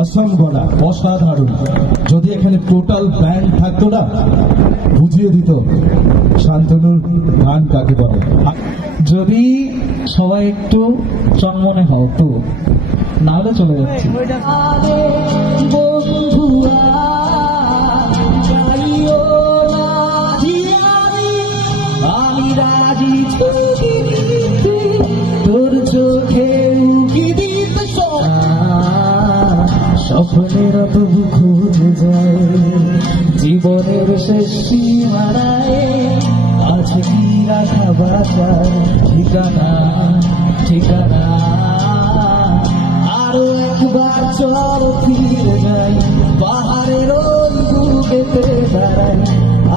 অসংগনা অসাধারণ। যদি এখানে টোটাল ব্যান্ড থাকতো না, বুঝিয়ে দিত শান্তনুর গান কাকে বলে। যদি সবাই একটু চনমনে হও তো, নাহলে চলে যাচ্ছি। আমি রাজি তোর চোখে উকি দিতে স্বপ্নের তবু খুঁজে যায় জীবনের শেষ সীমানায় আছে কি রাখা বাঁচার ঠিকানা ঠিকানা। আরো একবার চল ফিরে যাই পাহাড়ের ওই বুকেতে দাঁড়াই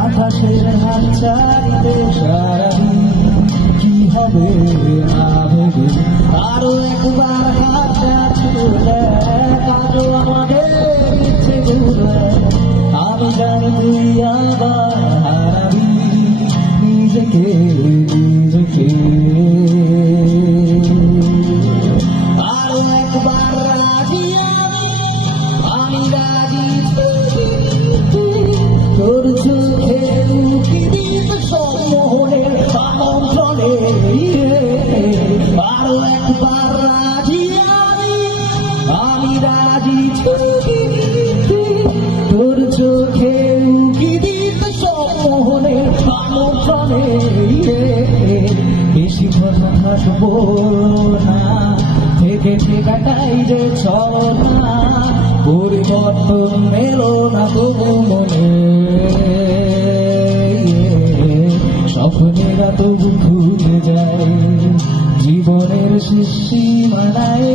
আকাশের হাত ছাড়িতে সারাদিন কি হবে না ভেবে। আরো একবার হাতটা ছুঁলে কাজও আমাদের ইচ্ছে ঘুরে। আমি জানি তুই আবার হারাবি নিজেকে নিজেকে। আরো একবার রাজি আমি রাজি তোর চোখে উকি দিতে সব মোহনের আমন্ত্রণে। আরো একবার রাজি আমি রাজি তোর চোখে উকি দিতে সব মোহনের আমন্ত্রণে। বেশি কথা থাকবো না থেকে ঠিকাটাই যে চল না পরিবর্তন মেলো না তবু মনে। স্বপ্নেরা তবু খুঁজে যায় জীবনের শেষ সীমানায়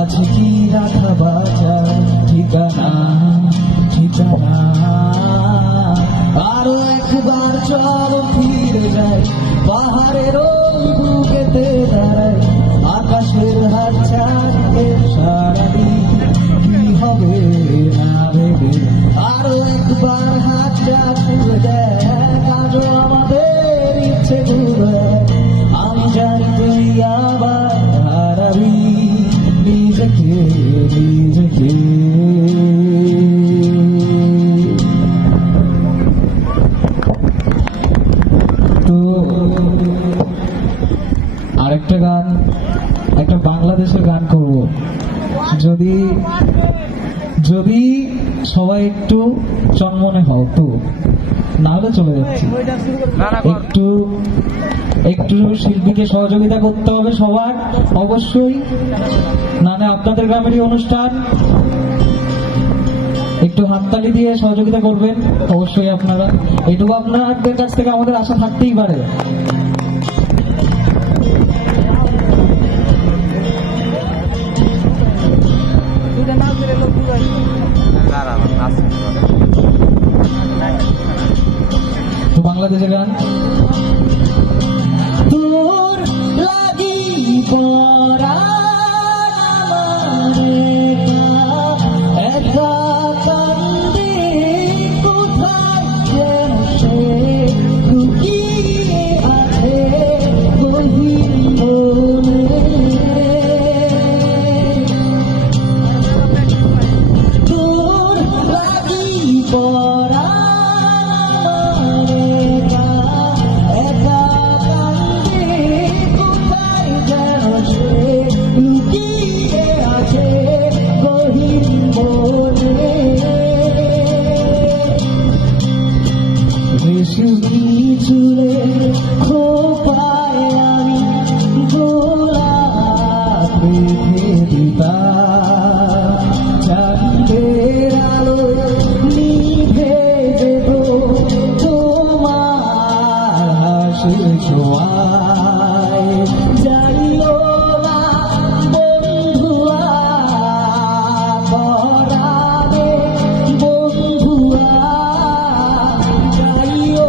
আছে কি রাখা বাঁচার ঠিকানা ঠিকানা। আরো একবার চল ফিরে যায় পাহাড়ের ওই বুকেতে দাঁড়ায় আকাশের হাত ছাড়তে সারাদিন কি হবে না ভেবে। আরো একবার হাতটা ছুঁয়ে দেয় কাজও আমাদের ইচ্ছে ঘুরে। আমি জানি তুই আবার হারাবি নিজেকে নিজেকে। তো আরেকটা গান, একটা বাংলাদেশের গান করব। যদি যদি সবাই একটু চনমনে হও তো, নাহলে চলে যাচ্ছি। একটু একটু শিল্পীকে সহযোগিতা করতে হবে সবার অবশ্যই, নাহলে আপনাদের গ্রামেরই অনুষ্ঠান। একটু হাততালি দিয়ে সহযোগিতা করবেন অবশ্যই আপনারা। এটুকু আপনাদের কাছ থেকে আমাদের আশা থাকতেই পারে। তো বাংলাদেশের গান তোর লাগি পরা একা কান্দে কোথায় যেন সে লুকিয়ে আছে গহীন মনে। তোর লাগি পরা চুলে খোপায় আমি গোলাপ রেখে দিতা চাঁদের আলো নিভে যেত তোমার হাসি ছোঁয়ায়। জানিও না বন্ধুয়া পরাবে বন্ধুয়া জানিও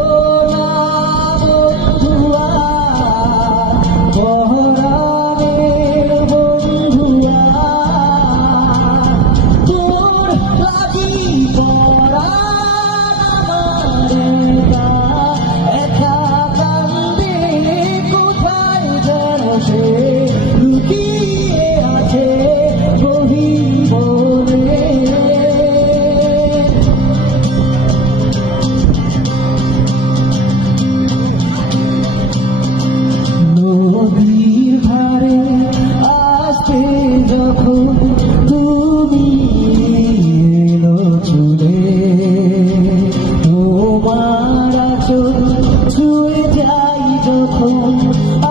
একা কান্দে সে লুকিয়ে আছে গভীর বনে। নদীর ধারে আসতে যখন তুমি এলো চলে, তোমার আঁচল ছুঁয়ে যাই যখন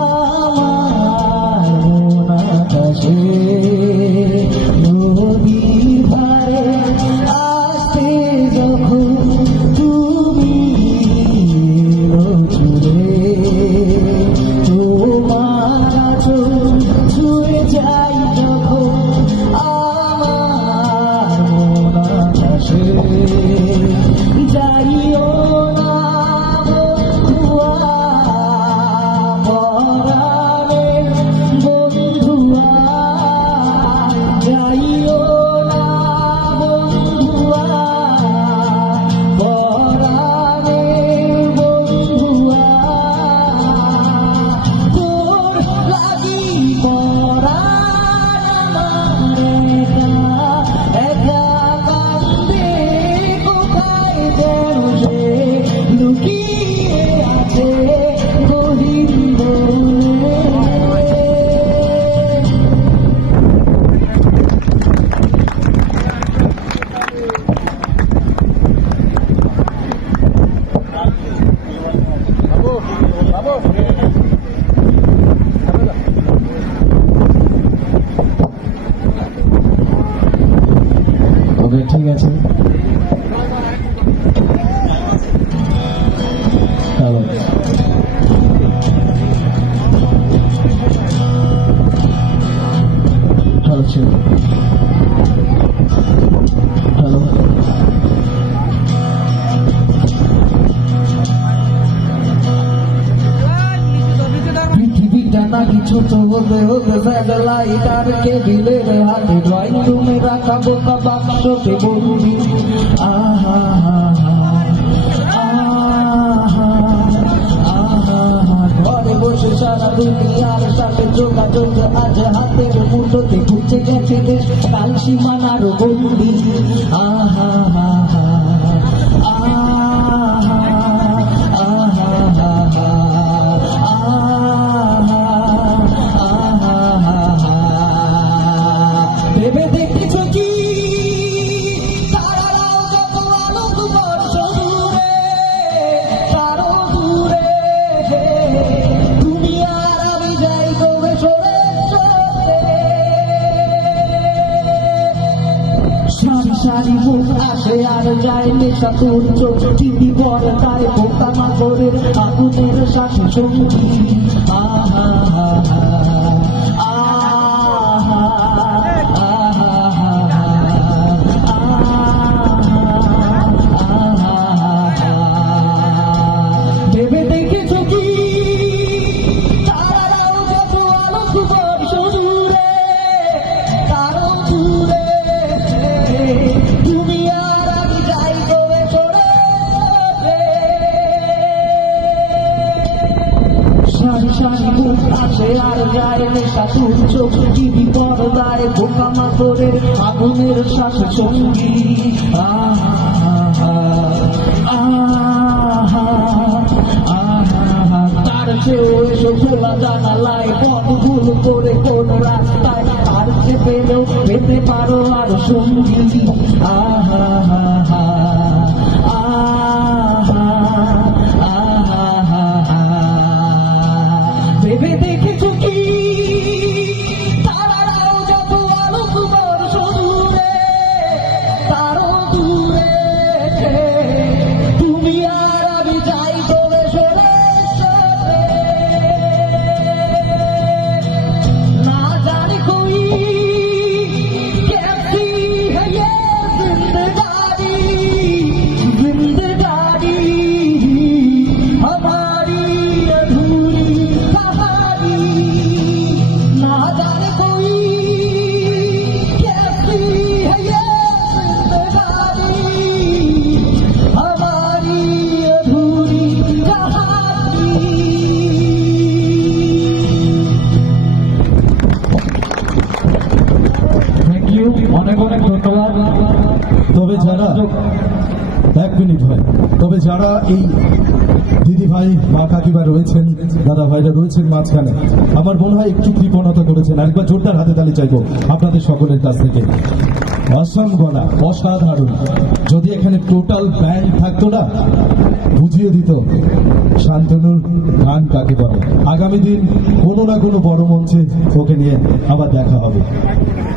আমার মন আকাশে। নদীর ধারে আসতে যখন তুমি এলো চলে, তোমার আঁচল ছুঁয়ে যাই যখন আমার মন আকাশে। যাইও না বন্ধুয়া পরাণের বন্ধুয়া, যাইও না বন্ধুয়া পরাণের বন্ধুয়া। তোর লাগি পরাণ আমার একা একা কান্দে, কোথায় যেন সে লুকিয়ে আছে গভীর বনে। ওকে, ঠিক আছে। হ্যালো, হ্যালো ছিল, হ্যালো। পৃথিবীটা নাকি ছোট হতে হতে স্যাটেলাইট আর কেবিলের হাতে, ড্রয়িং রুমে রাখা বোতা বাক্সতে বন্দি। আহা আহা আহা, ঘরে বসে সারা দুনিয়ার সাথে যোগাযোগ আজ হাতের মুঠোতে, ঘুরছে গেছে দেশ কাল সীমানার বন্দি। আহা আহা আহা ভেবে দেখেছ কি তারারাও যত আলোক বর্ষ দূরে, তারও দূরে তুমি আর আমি যাই তবে সরে সরে। সারি সারি মুখ আসে আর যায় নেশা তোর চোখ, টিভি পর্দায় বোকা মাকড়ের আগুনের শ্বাস সঙ্গী। আহা আহা ভেবে দেখেছ কি তারারাও যত আলোক বর্ষ দূরে, তারও দূরে তুমি আর আমি যাই তবে সরে। সারি সারি মুখ আসে আর যায় নেশা তোর চোখ, টিভি পর্দায় বোকা মাকড়ের আগুনের শ্বাস সঙ্গী। আহা আহা আহা, তার চেয়েও এসো খোলা জানালায়, পথ ভুল করে কোন রাস্তায়, তার চেয়ে পেলেও পেতে পারো আর সঙ্গী। আহা আহা আহা আহা, ভেবে দেখেছ কি তারারাও যত আলোক বর্ষ দূরে, তারও দূরে তুমি আর আমি যাই তবে সরে সরে। না জানি কই कैसी है ये जिंदगानी, जिंदगानी हमारी अधूरी कहानी। না, 1 মিনিট হয়। তবে যারা এই দিদি ভাই মা কাকিমা রয়েছেন, দাদা ভাইরা রয়েছেন মাঝখানে, আমার মনে হয় একটু কৃপণতা করেছেন। আরেকবার জোরদার হাতে তালি চাইবো আপনাদের সকলের কাছ থেকে। অসম গলা, অসাধারণ। যদি এখানে টোটাল ব্যান্ড থাকতো না, বুঝিয়ে দিত শান্তনুর গান কাকে বলে। আগামী দিন কোনো না কোনো বড় মঞ্চে ওকে নিয়ে আবার দেখা হবে।